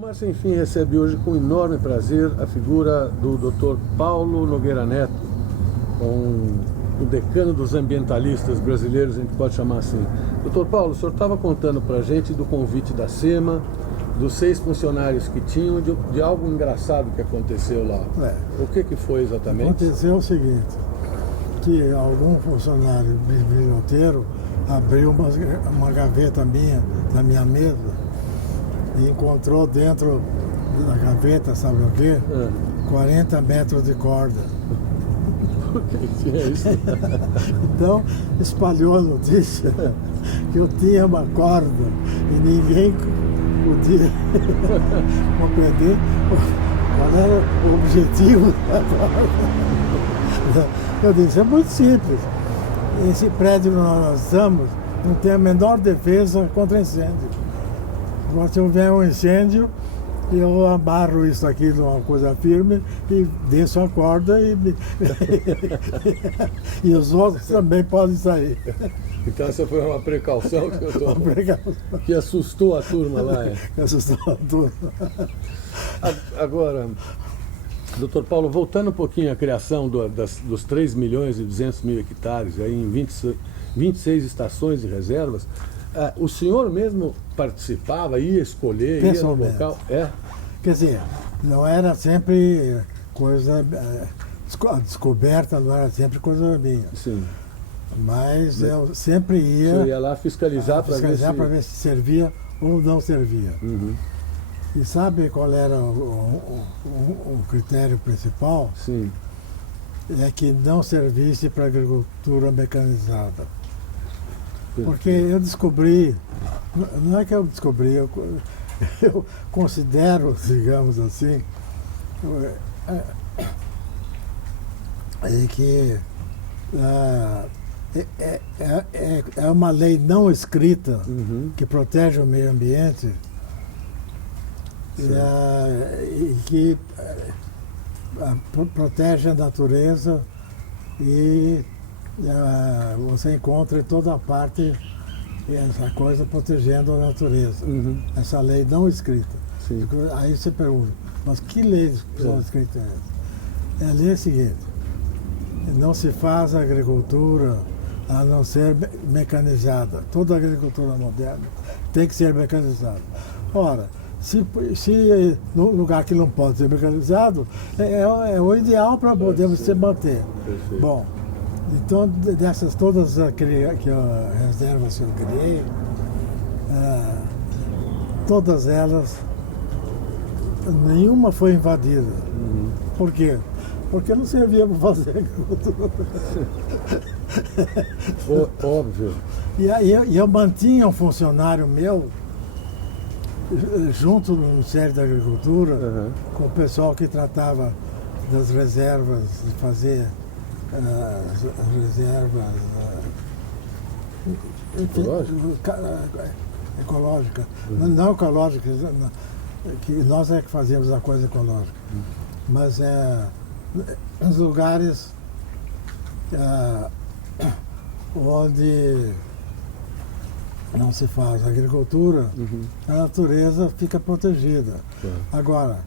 Márcio, enfim, recebe hoje com enorme prazer a figura do Dr. Paulo Nogueira Neto, o decano dos ambientalistas brasileiros, a gente pode chamar assim. Dr. Paulo, o senhor estava contando para a gente do convite da SEMA, dos 6 funcionários que tinham, de algo engraçado que aconteceu lá. O que foi exatamente? Aconteceu o seguinte, que algum funcionário biblioteiro abriu uma gaveta minha, na minha mesa, e encontrou dentro da gaveta, sabe o quê? 40 metros de corda. Por que tinha isso? Então, espalhou a notícia que eu tinha uma corda e ninguém podia compreender qual era o objetivo da corda. Eu disse, é muito simples. Esse prédio onde nós estamos não tem a menor defesa contra incêndio. Agora, se houver um incêndio, eu amarro isso aqui numa coisa firme e desço a corda e os outros também podem sair. Então essa foi uma precaução que assustou a turma lá. Que assustou a turma. Agora, Dr. Paulo, voltando um pouquinho à criação dos 3 milhões e 200 mil hectares aí em 26 estações de reservas, o senhor mesmo participava, ia escolher, ia no local? Quer dizer, não era sempre coisa... A descoberta não era sempre coisa minha. Sim. Mas eu sempre ia... O senhor ia lá fiscalizar para ver se servia ou não servia. Uhum. E sabe qual era o critério principal? Sim. É que não servisse para agricultura mecanizada. Porque eu descobri, não é que eu descobri, eu considero, digamos assim, que é uma lei não escrita que protege o meio ambiente e que protege a natureza e você encontra em toda parte essa coisa protegendo a natureza. Essa lei não escrita. Sim. Aí você pergunta, mas que lei não escrita é essa? A lei é a seguinte, não se faz agricultura a não ser mecanizada. Toda agricultura moderna tem que ser mecanizada. Ora, se no lugar que não pode ser mecanizado, é o ideal para podermos se manter. Perfeito. Bom, então, dessas todas reservas que eu criei, todas elas, nenhuma foi invadida. Por quê? Porque não servia para fazer agricultura. Óbvio. E eu mantinha um funcionário meu junto no Ministério da Agricultura, com o pessoal que tratava das reservas, de fazer as reservas ecológicas, não ecológicas, que nós é que fazíamos a coisa ecológica, mas nos lugares onde não se faz agricultura, a natureza fica protegida. Agora,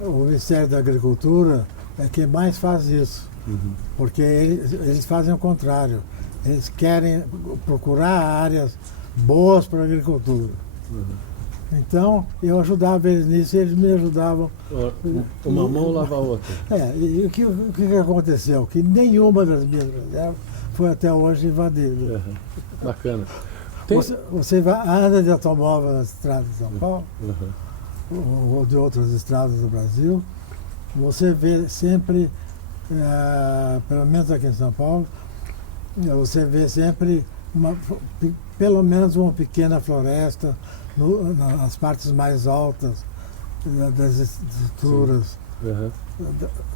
o Ministério da Agricultura é quem mais faz isso. Porque eles fazem o contrário. Eles querem procurar áreas boas para a agricultura. Então, eu ajudava eles nisso e eles me ajudavam. Uma mão lava a outra. E o que aconteceu? Que nenhuma das minhas reservas foi até hoje invadida. Bacana. Você anda de automóvel nas estradas de São Paulo, ou de outras estradas do Brasil, você vê sempre... pelo menos aqui em São Paulo, você vê sempre pelo menos uma pequena floresta nas partes mais altas das estruturas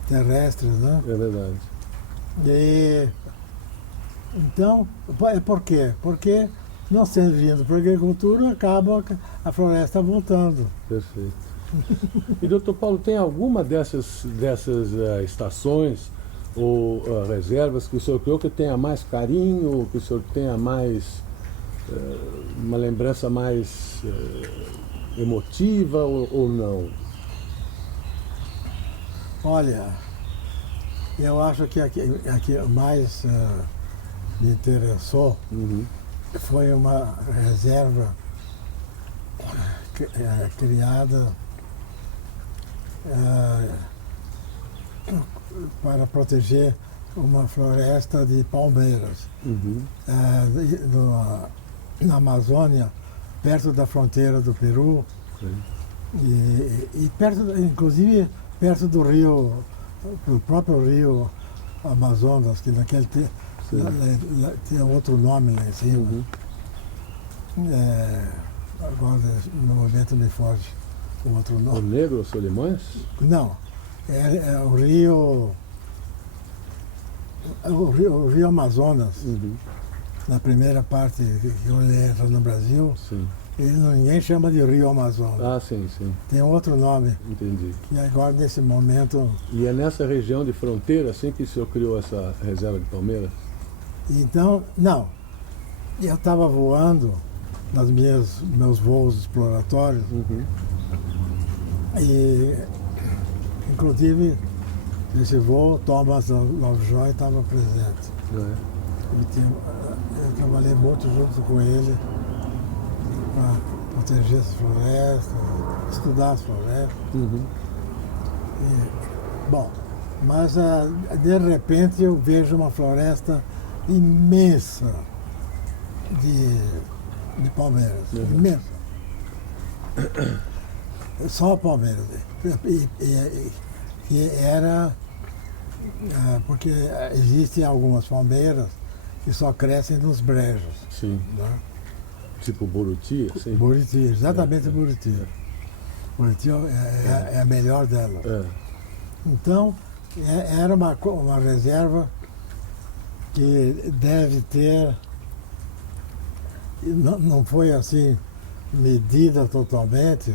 terrestres, né? É verdade. Então, por quê? Porque não servindo para a agricultura, acaba a floresta voltando. Perfeito. E, doutor Paulo, tem alguma dessas estações ou reservas que o senhor criou que tenha mais carinho, que o senhor tenha mais uma lembrança mais emotiva ou não? Olha, eu acho que a que mais me interessou foi uma reserva criada para proteger uma floresta de palmeiras na Amazônia, perto da fronteira do Peru, e perto, inclusive perto do próprio rio Amazonas, que naquele tempo tinha outro nome lá em cima. Agora no momento me foge o outro nome. O Negro Solimões? Não, é o rio Amazonas. Na primeira parte que ele entra no Brasil, ninguém chama de Rio Amazonas. Ah, sim. Tem outro nome. Entendi. E agora, nesse momento... E é nessa região de fronteira, assim, que o senhor criou essa reserva de palmeiras? Então, não. Eu estava voando nos meus voos exploratórios e, inclusive, nesse voo, Thomas Lovejoy estava presente. Eu trabalhei muito junto com ele para proteger as florestas, estudar as florestas. Bom, mas de repente eu vejo uma floresta imensa de palmeiras, imensa. Só palmeiras. E era porque existem algumas palmeiras que só crescem nos brejos. Sim. Né? Tipo Buriti, assim? Buriti, exatamente Buriti. Buriti é a melhor dela. Então, era uma reserva que deve ter, não foi assim medida totalmente,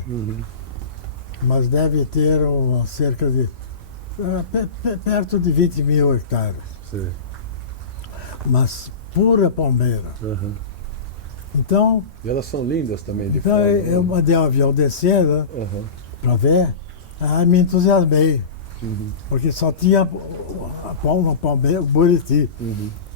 mas deve ter cerca de perto de 20 mil hectares. Sim. Mas pura palmeira. Então, e elas são lindas também, de então forma, eu mandei o avião descer, né, para ver, me entusiasmei, porque só tinha uma palmeira, Buriti.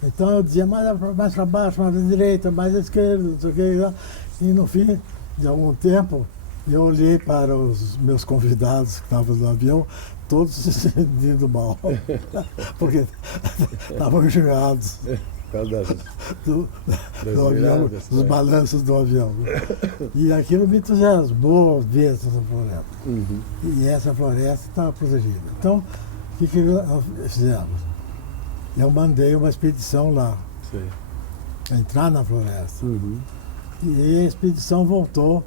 Então eu dizia, mais para baixo, mais para direita, mais à esquerda, não sei o que. E no fim de algum tempo, eu olhei para os meus convidados que estavam no avião, todos se sentindo mal, porque estavam enjoados do avião, dos balanços do avião. E aquilo me entusiasmou ver essa floresta. E essa floresta estava protegida. Então, o que nós fizemos? Eu mandei uma expedição lá, para entrar na floresta. E a expedição voltou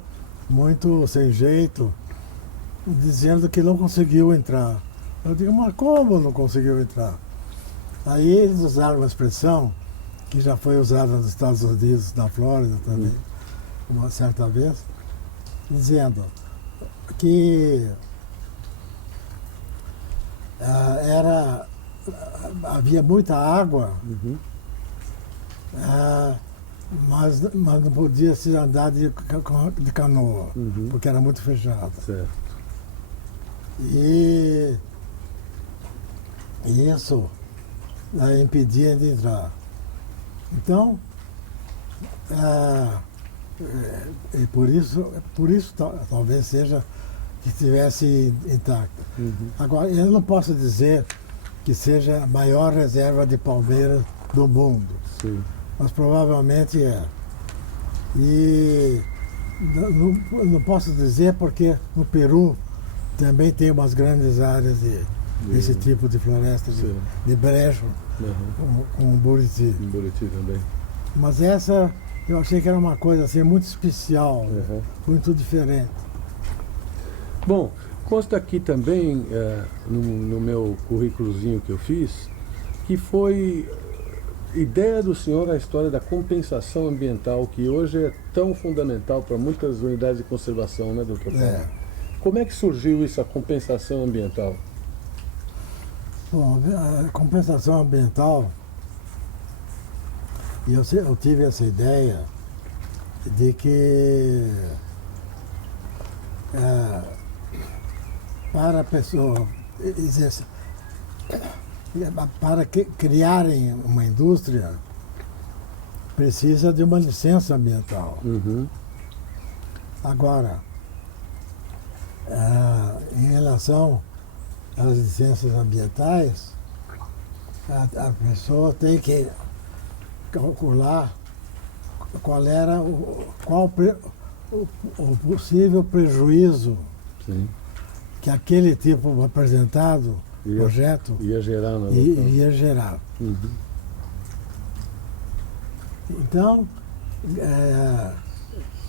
muito sem jeito, dizendo que não conseguiu entrar. Eu digo, mas como não conseguiu entrar? Aí eles usaram uma expressão que já foi usada nos Estados Unidos, na Flórida também, uma certa vez, dizendo que havia muita água, mas não podia se andar de canoa, porque era muito fechado. E isso impedia de entrar. Então, e por isso talvez seja que estivesse intacto. Agora, eu não posso dizer que seja a maior reserva de palmeiras do mundo, mas provavelmente é. E não posso dizer porque no Peru também tem umas grandes áreas desse tipo de floresta de brejo, com Buriti. Buriti também. Mas essa eu achei que era uma coisa assim muito especial, muito diferente. Bom, consta aqui também, no meu currículozinho que eu fiz, que foi ideia do senhor a história da compensação ambiental, que hoje é tão fundamental para muitas unidades de conservação, né, doutor Paulo? Como é que surgiu essa compensação ambiental? Bom, a compensação ambiental, eu tive essa ideia de que para a pessoa, para criarem uma indústria, precisa de uma licença ambiental. Uhum. Agora, em relação às licenças ambientais, a pessoa tem que calcular qual o possível prejuízo Sim. que aquele tipo apresentado, projeto, ia gerar. ia gerar. Uhum. Então,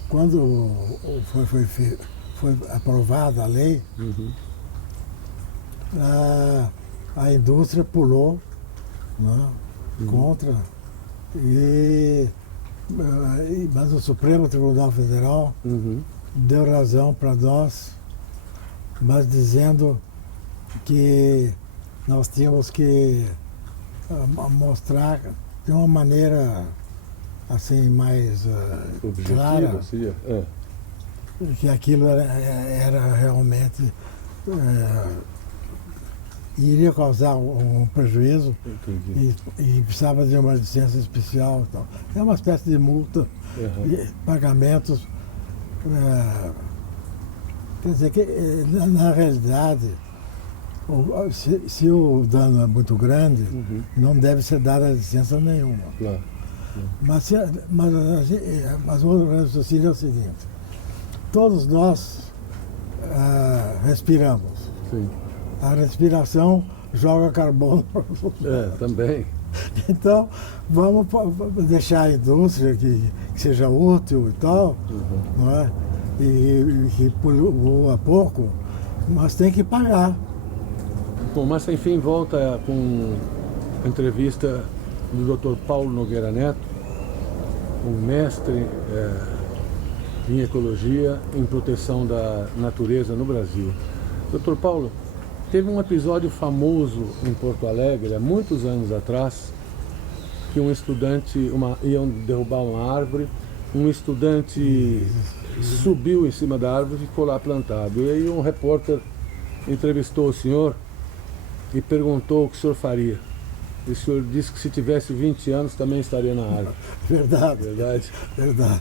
quando foi aprovada a lei, Uhum. a indústria pulou, né, contra, mas o Supremo Tribunal Federal Uhum. deu razão para nós, mas dizendo que nós tínhamos que mostrar de uma maneira assim mais clara Objetiva, que aquilo era realmente iria causar um prejuízo. Entendi. E precisava de uma licença especial e tal. É uma espécie de multa e pagamentos. Quer dizer que, na realidade, se o dano é muito grande, Uhum. não deve ser dada licença nenhuma. Claro. Mas o raciocínio é o seguinte: todos nós respiramos. Sim. A respiração joga carbono. Também. Então, vamos deixar a indústria que seja útil e tal, não é? E que polua pouco, mas tem que pagar. Bom, mas enfim, volta com a entrevista do Dr. Paulo Nogueira Neto, um mestre em ecologia, em proteção da natureza no Brasil. Dr. Paulo, teve um episódio famoso em Porto Alegre, há muitos anos atrás, que um estudante, iam derrubar uma árvore, um estudante subiu em cima da árvore e ficou lá plantado. E aí um repórter entrevistou o senhor e perguntou o que o senhor faria. E o senhor disse que se tivesse 20 anos também estaria na árvore. Verdade. Verdade? Verdade,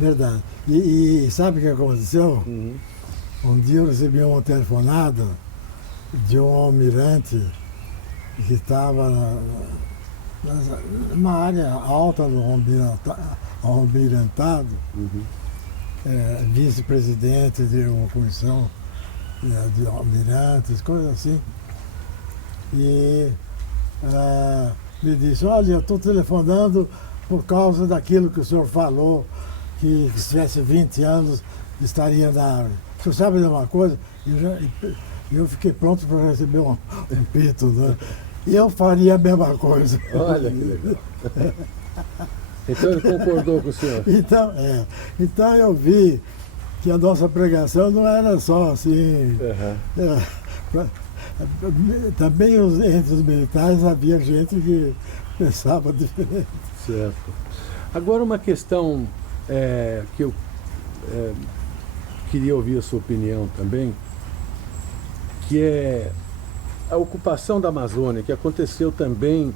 verdade. E sabe o que aconteceu? Uhum. Um dia eu recebi uma telefonada de um almirante que estava numa área alta do almirantado, Uhum. vice-presidente de uma comissão de almirantes, coisas assim. E me disse: olha, eu estou telefonando por causa daquilo que o senhor falou, que se tivesse 20 anos estaria na árvore. O senhor sabe de uma coisa? Eu fiquei pronto para receber um pito, né? E eu faria a mesma coisa. Olha que legal. Então ele concordou com o senhor? Então eu vi que a nossa pregação não era só assim. Uhum. Também entre os militares havia gente que pensava diferente. Certo. Agora uma questão que eu queria ouvir a sua opinião também, que é a ocupação da Amazônia, que aconteceu também,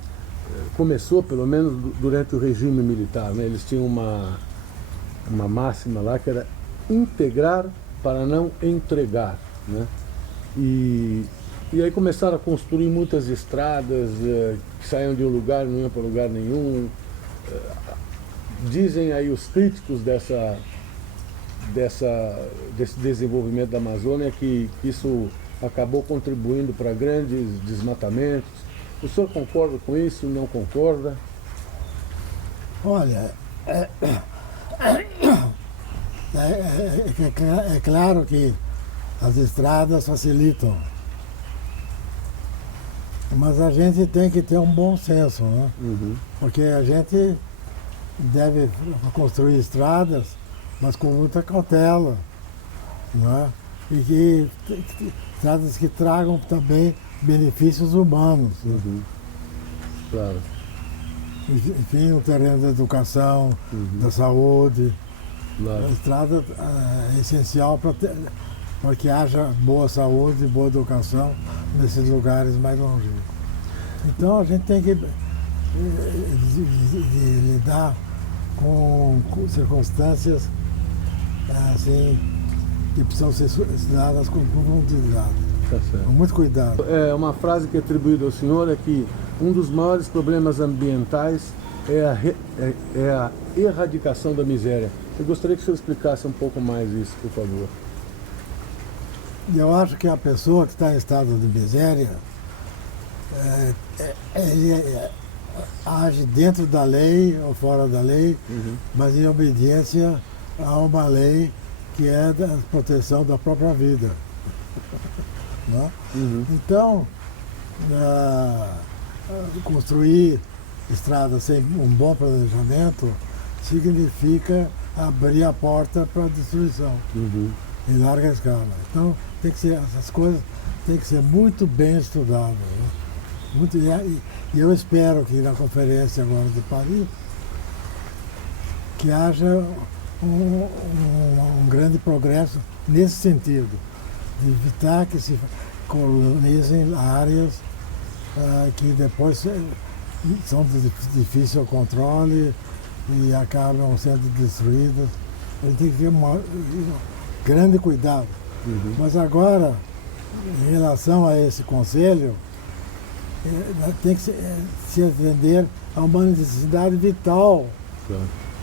começou pelo menos durante o regime militar, né? Eles tinham uma máxima lá que era integrar para não entregar, né? E aí começaram a construir muitas estradas que saíam de um lugar e não iam para lugar nenhum. Dizem aí os críticos desse desenvolvimento da Amazônia que isso acabou contribuindo para grandes desmatamentos. O senhor concorda com isso? Não concorda? Olha, é claro que as estradas facilitam, mas a gente tem que ter um bom senso, né? Uhum. Porque a gente deve construir estradas, mas com muita cautela, né? E estradas que tragam também benefícios humanos. Né? Uhum. Claro. Enfim, o terreno da educação, da saúde. Claro. A estrada é essencial para que haja boa saúde e boa educação nesses lugares mais longínquos. Então a gente tem que lidar com circunstâncias assim, que precisam ser estudadas com profundidade, Tá certo. com muito cuidado. Uma frase que é atribuída ao senhor é que um dos maiores problemas ambientais é a erradicação da miséria. Eu gostaria que o senhor explicasse um pouco mais isso, por favor. E eu acho que a pessoa que está em estado de miséria age dentro da lei ou fora da lei, mas em obediência a uma lei que é da proteção da própria vida. Né? Então, construir estradas sem um bom planejamento significa abrir a porta para a destruição em larga escala. Então, essas coisas têm que ser muito bem estudadas. Né? E eu espero que na conferência agora de Paris que haja um grande progresso nesse sentido, de evitar que se colonizem áreas que depois são de difícil controle e acabam sendo destruídas. A gente tem que ter um grande cuidado. Mas agora, em relação a esse conselho, tem que se atender a uma necessidade vital,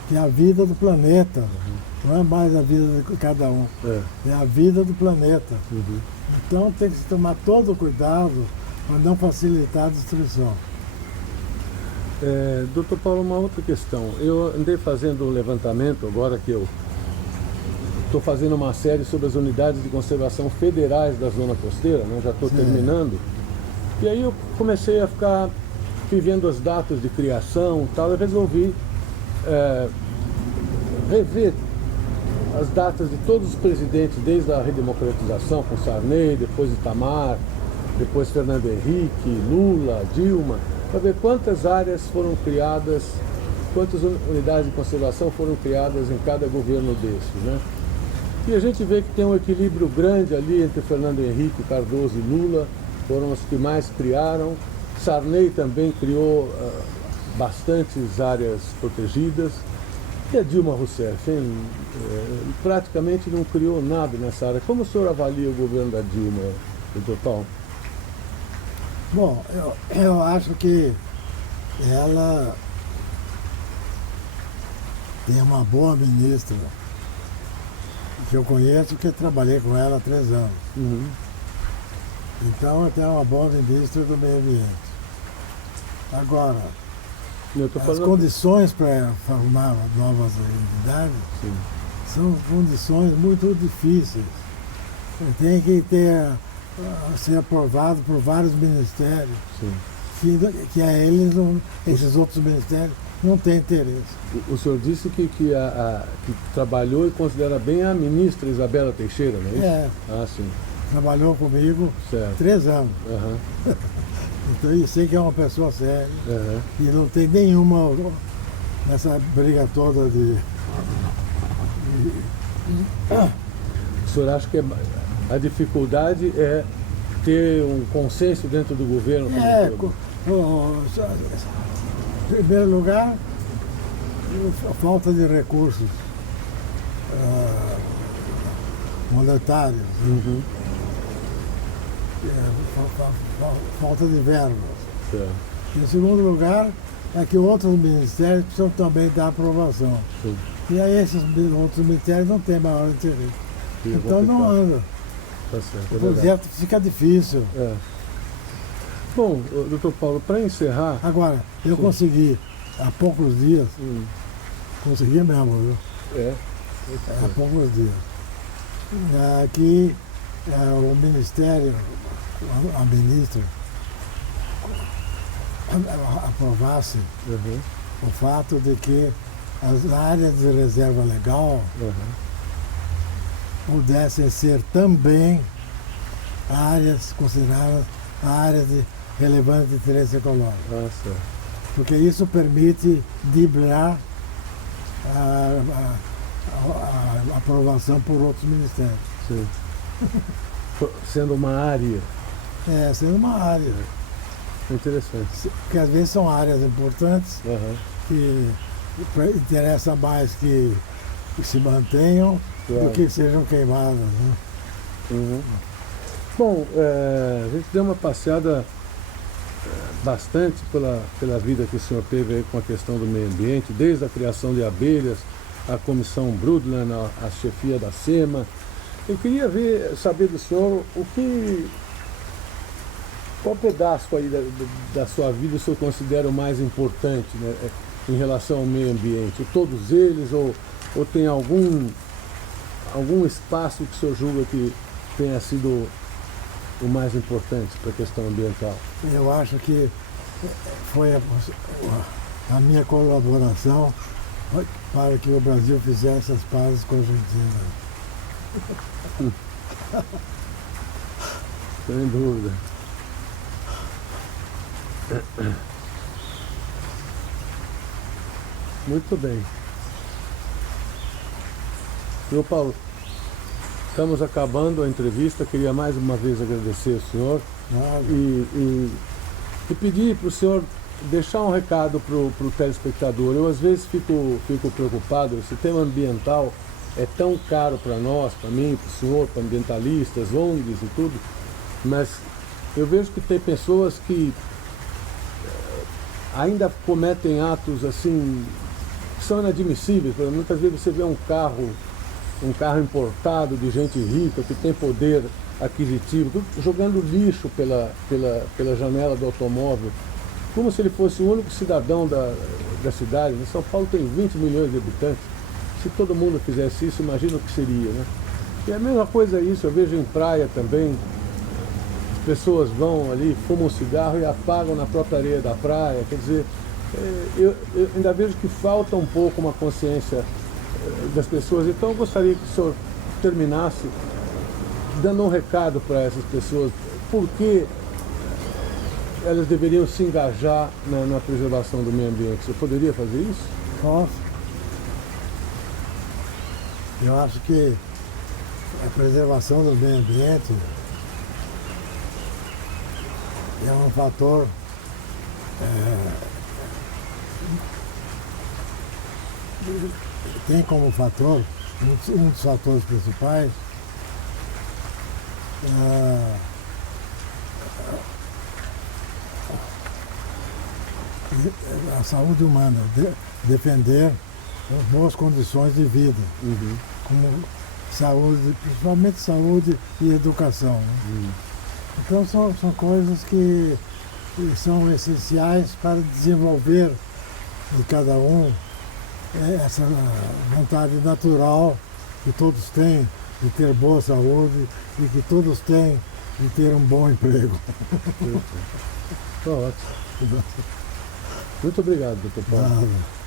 que é a vida do planeta. Não é mais a vida de cada um, é a vida do planeta. Então tem que se tomar todo o cuidado para não facilitar a destruição. Doutor Paulo, uma outra questão. Eu andei fazendo um levantamento, agora que eu estou fazendo uma série sobre as unidades de conservação federais da zona costeira, né? Já estou terminando. E aí eu comecei a ficar vivendo as datas de criação e tal, eu resolvi rever as datas de todos os presidentes, desde a redemocratização com Sarney, depois Itamar, depois Fernando Henrique, Lula, Dilma, para ver quantas áreas foram criadas, quantas unidades de conservação foram criadas em cada governo desses, né? E a gente vê que tem um equilíbrio grande ali entre Fernando Henrique, Cardoso e Lula, foram os que mais criaram. Sarney também criou bastantes áreas protegidas. E a Dilma Rousseff, praticamente não criou nada nessa área. Como o senhor avalia o governo da Dilma, doutor Paulo? Bom, eu acho que ela tem uma boa ministra, que eu conheço, que eu trabalhei com ela há 3 anos. Então, eu tenho uma boa ministra do meio ambiente. Agora, as condições para formar novas entidades são condições muito difíceis. Tem que ser aprovado por vários ministérios, que a eles, esses outros ministérios, não têm interesse. O senhor disse que trabalhou e considera bem a ministra Isabela Teixeira, não é isso? Ah, sim. Trabalhou comigo 3 anos. Então eu sei que é uma pessoa séria e não tem nenhuma nessa briga toda de... O senhor acha que a dificuldade é ter um consenso dentro do governo? Em primeiro lugar, a falta de recursos monetários, falta de verbas. Em segundo lugar, é que outros ministérios precisam também dar aprovação. E aí esses outros ministérios não têm maior interesse. Então não anda. Tá certo, o projeto fica difícil. Bom, doutor Paulo, para encerrar... Agora, eu consegui, há poucos dias, consegui mesmo, viu? Há poucos dias. Que o Ministério, a ministra, aprovasse o fato de que as áreas de reserva legal pudessem ser também áreas consideradas áreas de relevante interesse ecológico. Porque isso permite driblar a aprovação por outros ministérios. Sendo uma área. Sendo uma área. Interessante. Porque às vezes são áreas importantes Aham. que interessa mais que se mantenham Claro. do que sejam queimadas, né? Uhum. Bom, a gente deu uma passeada bastante pela vida que o senhor teve aí com a questão do meio ambiente, desde a criação de abelhas, a comissão Brundtland, a chefia da SEMA. Eu queria saber do senhor qual pedaço aí da sua vida o senhor considera o mais importante, né, em relação ao meio ambiente? Todos eles ou tem algum espaço que o senhor julga que tenha sido o mais importante para a questão ambiental? Eu acho que foi a minha colaboração para que o Brasil fizesse as pazes com a Argentina. Sem dúvida. Muito bem. Senhor Paulo, estamos acabando a entrevista. Queria mais uma vez agradecer ao senhor e pedir para o senhor deixar um recado para o telespectador. Eu às vezes fico preocupado, esse tema ambiental é tão caro para nós, para mim, para o senhor, para ambientalistas, ONGs e tudo, mas eu vejo que tem pessoas que ainda cometem atos assim que são inadmissíveis. Muitas vezes você vê um carro importado de gente rica que tem poder aquisitivo, jogando lixo pela janela do automóvel, como se ele fosse o único cidadão da cidade. São Paulo tem 20 milhões de habitantes. Se todo mundo fizesse isso, imagina o que seria, né? E a mesma coisa é isso, eu vejo em praia também, as pessoas vão ali, fumam um cigarro e apagam na própria areia da praia. Quer dizer, eu ainda vejo que falta um pouco uma consciência das pessoas. Então eu gostaria que o senhor terminasse dando um recado para essas pessoas, por que elas deveriam se engajar na preservação do meio ambiente. Você poderia fazer isso? Posso. Eu acho que a preservação do meio ambiente é um fator tem como fator, um dos fatores principais, a saúde humana, defender as boas condições de vida, como saúde, principalmente saúde e educação. Então são coisas que são essenciais para desenvolver de cada um essa vontade natural que todos têm de ter boa saúde e que todos têm de ter um bom emprego. Ótimo. Muito obrigado, doutor Paulo. Nada.